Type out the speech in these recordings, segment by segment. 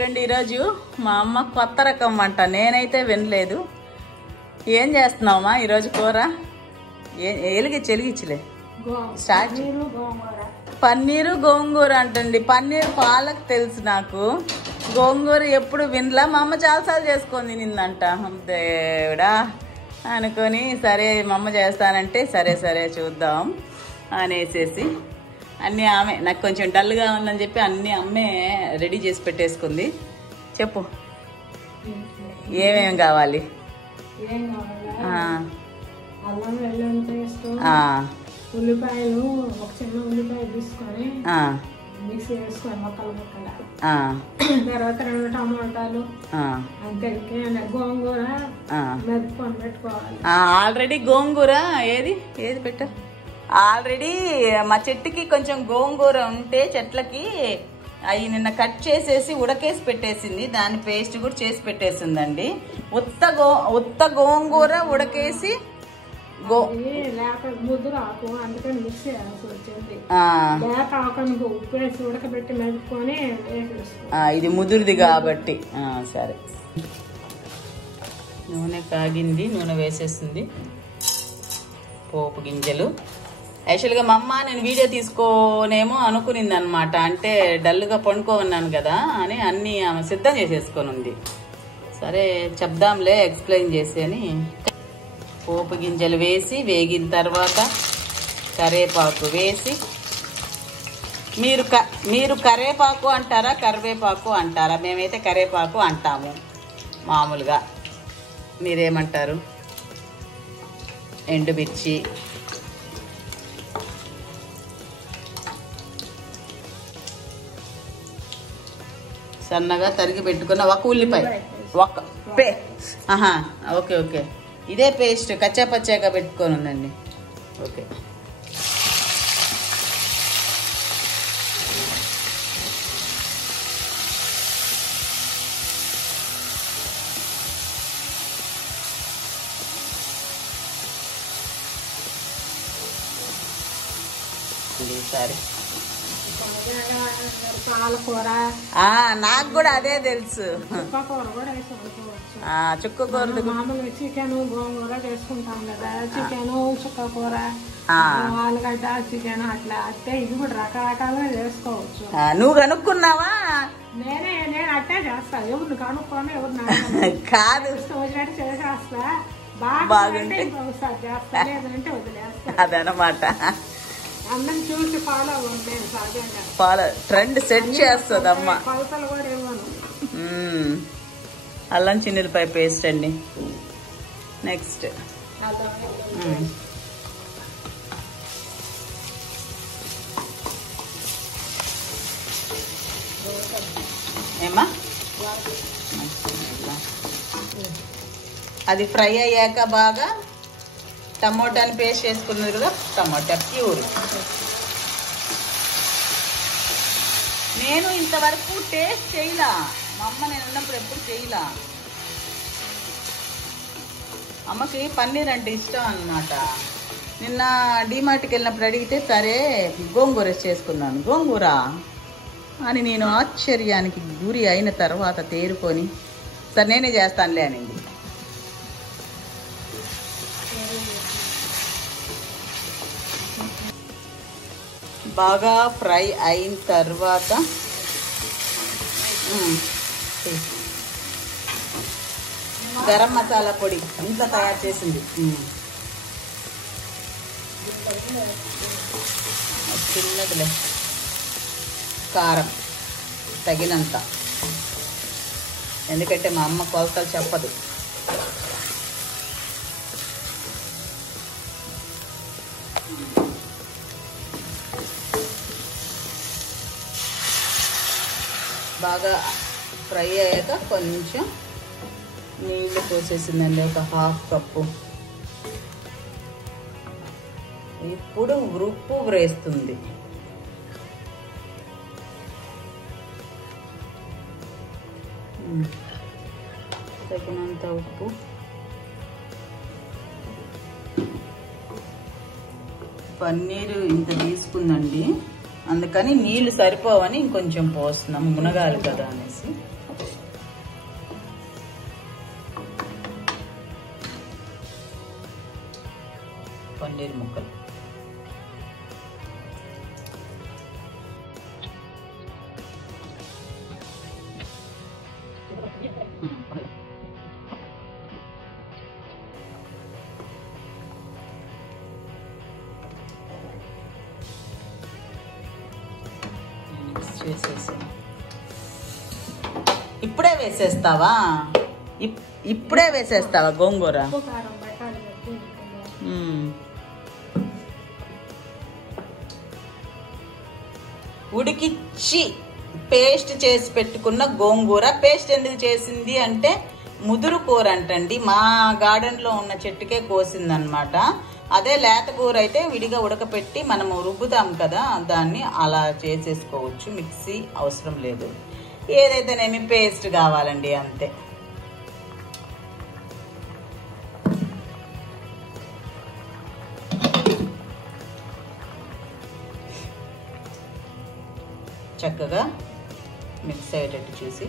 చూడండి ఈరోజు మా అమ్మ కొత్త రకం వంట, నేనైతే వినలేదు. ఏం చేస్తున్నావమ్మా ఈరోజు కూర? ఎలిగిచ్చిలే స్టార్ట్. పన్నీరు గోంగూర అంటండి. పన్నీరు పాలకు తెలుసు నాకు, గోంగూర ఎప్పుడు వినలా. మా అమ్మ చాలాసార్లు చేసుకొని తినిందంట. దేవుడా అనుకొని సరే మా అమ్మ చేస్తానంటే సరే సరే చూద్దాం అనేసేసి అన్నీ ఆమె, నాకు కొంచెం డల్గా ఉందని చెప్పి అన్నీ అమ్మే రెడీ చేసి పెట్టేసుకుంది. చెప్పు ఏమేమి కావాలి? అల్లం వెల్లుల్లి పేస్ట్, ఉల్లిపాయలు ఒక చిన్న ఉల్లిపాయ తీసుకొని మిక్సీ వేసుకొని ముక్కలు ముక్కలు, తర్వాత 2 టమాటాలు, అంతే. గోంగూర మెదుపుకొని పెట్టుకోవాలి. ఆల్రెడీ గోంగూర ఏది పెట్టా? ఆల్రెడీ మా చెట్టుకి కొంచెం గోంగూర ఉంటే చెట్లకి అవి నిన్న కట్ చేసేసి ఉడకేసి పెట్టేసింది. దాని పేస్ట్ కూడా చేసి పెట్టేసిందండి. ఉత్త గోంగూర ఉడకేసి ముద్దురు ఆకు, అందుకని మిక్సీ వేయాల్సి వచ్చింది. లేక ఆకుని ఉప్పు వేసి ఉడకబెట్టి మెదుపుకొని ఇది ముదురుది కాబట్టి. సరే, నూనె కాగింది, నూనె వేసేసింది. పోపు గింజలు. యాక్చువల్గా మా అమ్మ నేను వీడియో తీసుకోనేమో అనుకునింది అనమాట. అంటే డల్గా పండుకో ఉన్నాను కదా అని అన్నీ ఆమె సిద్ధం చేసేసుకొని ఉంది. సరే చెప్దాంలే, ఎక్స్ప్లెయిన్ చేసి అని. పోపు గింజలు వేసి వేగిన తర్వాత కరివేపాకు వేసి, మీరు కరివేపాకు అంటారా కరివేపాకు అంటారా? మేమైతే కరివేపాకు అంటాము మామూలుగా. మీరేమంటారు? ఎండుమిర్చి, సన్నగా తరిగి పెట్టుకున్న ఒక ఉల్లిపాయ, ఓకే ఓకే, ఇదే పేస్ట్ కచ్చా పచ్చాగా పెట్టుకొని ఉందండి. ఓకే, సరే. పాలకూర, నాకు కూడా అదే తెలుసు. చుక్కకూర కూడా వేసి వండుకోవచ్చు. చుక్కకూర మామూలుగా చికెన్ గోంగూర చేసుకుంటాం కదా, చికెన్ చుక్కకూర, ఆలుగడ్డ చికెన్ అట్లా. అంటే ఇది కూడా రకరకాలుగా చేసుకోవచ్చు. నువ్వు కనుక్కున్నావా? నేను అట్టే చేస్తా. ఎవరిని కనుక్కోను, ఎవరిని కాదు వచ్చినట్టు చేసేస్తా. బాగుంటే ఇంకొకసారి చేస్తా, లేదంటే వదిలేస్తా. అదనమాట. అందరం చూసి ఫాలో అవ్వండి. సహజంగా ట్రెండ్ సెట్ చేస్తుంది అమ్మ. కొలతలు కూడా ఇవ్వను. అల్లం చిన్నులపాయ పేస్ట్ అండి. నెక్స్ట్ ఏమా అది ఫ్రై అయ్యాక బాగా టమోటాని పేస్ట్ చేసుకున్నది కదా, టమోటా ప్యూర్. నేను ఇంతవరకు టేస్ట్ చేయలా. మా అమ్మ నేను ఉన్నప్పుడు ఎప్పుడు చేయలా. అమ్మకి పన్నీర్ అంటే ఇష్టం అన్నమాట. నిన్న డీమార్ట్కి వెళ్ళినప్పుడు అడిగితే సరే గోంగూర చేసుకున్నాను. గోంగూర అని నేను ఆశ్చర్యానికి గురి అయిన తర్వాత తేరుకొని సరే నేనే చేస్తానులే అనింది. బాగా ఫ్రై అయిన తర్వాత గరం మసాలా పొడి ఇంట్లో తయారు చేసింది. చిన్నదిలే. కారం తగినంత, ఎందుకంటే మా అమ్మ కొలతలు చెప్పదు. బాగా ఫ్రై అయ్యాక కొంచెం నీళ్ళు పోసేసిందండి, ఒక 1/2 కప్పు. ఇప్పుడు ఉప్పు వేస్తుంది. తగినంత ఉప్పు, పన్నీరు ఇంత తీసుకుందండి, అందుకని నీళ్లు సరిపోవని ఇంకొంచెం పోస్తున్నాము, మునగాలి కదా అనేసి. పన్నీర్ ముక్కలు. ఇప్పుడే వేసేస్తావా? ఇప్పుడే వేసేస్తావా గోంగూర? ఉడికిచ్చి పేస్ట్ చేసి పెట్టుకున్న గోంగూర. పేస్ట్ ఎందుకు చేసింది అంటే ముదురు కూర అంటండి, మా గార్డెన్లో ఉన్న చెట్టుకే కోసిందనమాట. అదే లేత కూర అయితే విడిగా ఉడకపెట్టి మనము రుబ్బుతాం కదా, దాన్ని అలా చేసేసుకోవచ్చు, మిక్సీ అవసరం లేదు. ఏదైతేనేమి పేస్ట్ కావాలండి అంతే. చక్కగా మిక్స్ అయ్యేటట్టు చూసి,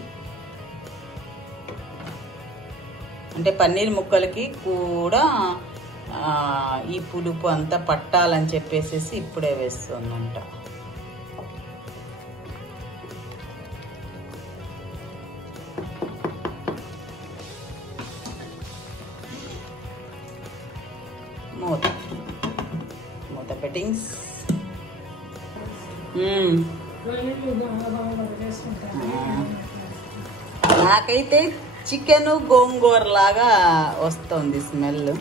అంటే పన్నీర్ ముక్కలకి కూడా ఈ పులుపు అంతా పట్టాలని చెప్పేసి ఇప్పుడే వేస్తుందంట. మూత పెట్టింగ్స్. నాకైతే చికెన్ గోంగూర లాగా వస్తుంది స్మెల్.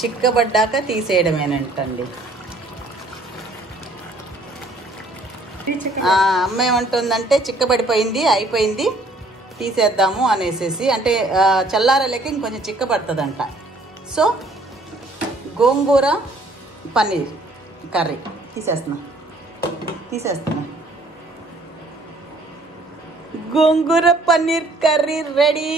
చిక్కబడ్డాక తీసేయడమేనంటండి. అమ్మ ఏమంటుందంటే చిక్కబడిపోయింది, అయిపోయింది, తీసేద్దాము అనేసి. అంటే చల్లారలేక ఇంకొంచెం చిక్కబడుతుందంట. సో గోంగూర పన్నీర్ కర్రీ తీసేస్తున్నా. గోంగూర పన్నీర్ కర్రీ రెడీ.